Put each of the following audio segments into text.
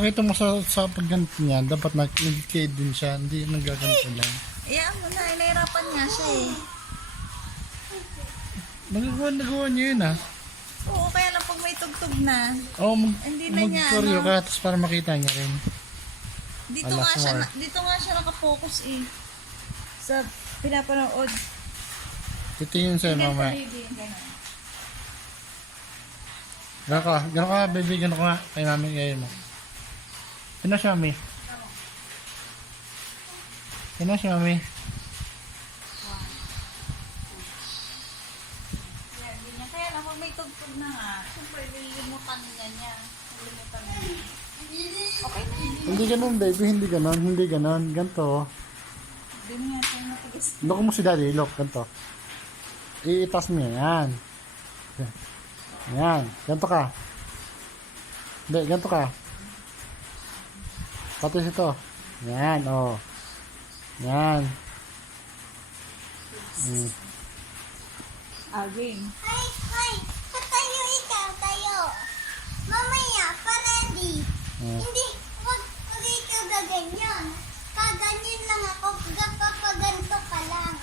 pakita mo sa pagganto niya, dapat nag-kid din siya, hindi nagaganto lang. Iyaan mo na, inahirapan nga siya eh. Nagawa niya yun ah. Oo, kaya lang pag may tugtog na, Oo, Hindi na niya, mag-choreo ano? ka, tapos para makita niya rin. dito Alas nga siya, more. dito nga siya nakafocus eh. Sa pinapanood. Titingin sa'yo mamaya. Baby, ganun. Gano'n ka, baby, gano'n ka nga. Kay mami, ngayon mo. Sino si mami? Sino si mami? Yan, ganyan. Kaya lang, pag may tugtog na nga, siyempre, lilimutan niya. Lilimutan na niya. Okay na yun. Hindi gano'n, baby, hindi gano'n, hindi gano'n. Ganto. Hindi na nga tayo matigas. Look mo si daddy, look, ganto. Iitas mo yan. Yan, ganto ka. Hindi, ganto ka. Pati ito. Yan, oh. Yan. Game. Ay, patayo ikaw, tayo. Mamaya, pa-ready. Hindi, wag ikaw gaganyan. Kaganyan lang ako, papaganto ka lang.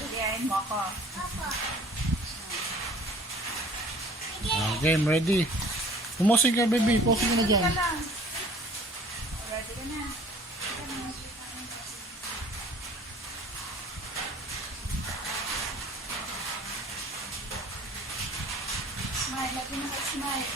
Tuliayin mo ako. Ako. Game, ready. Pumusig ka, baby. Pusig ka na dyan. lang. Ready ka na. Smile, lagi na ka-smile.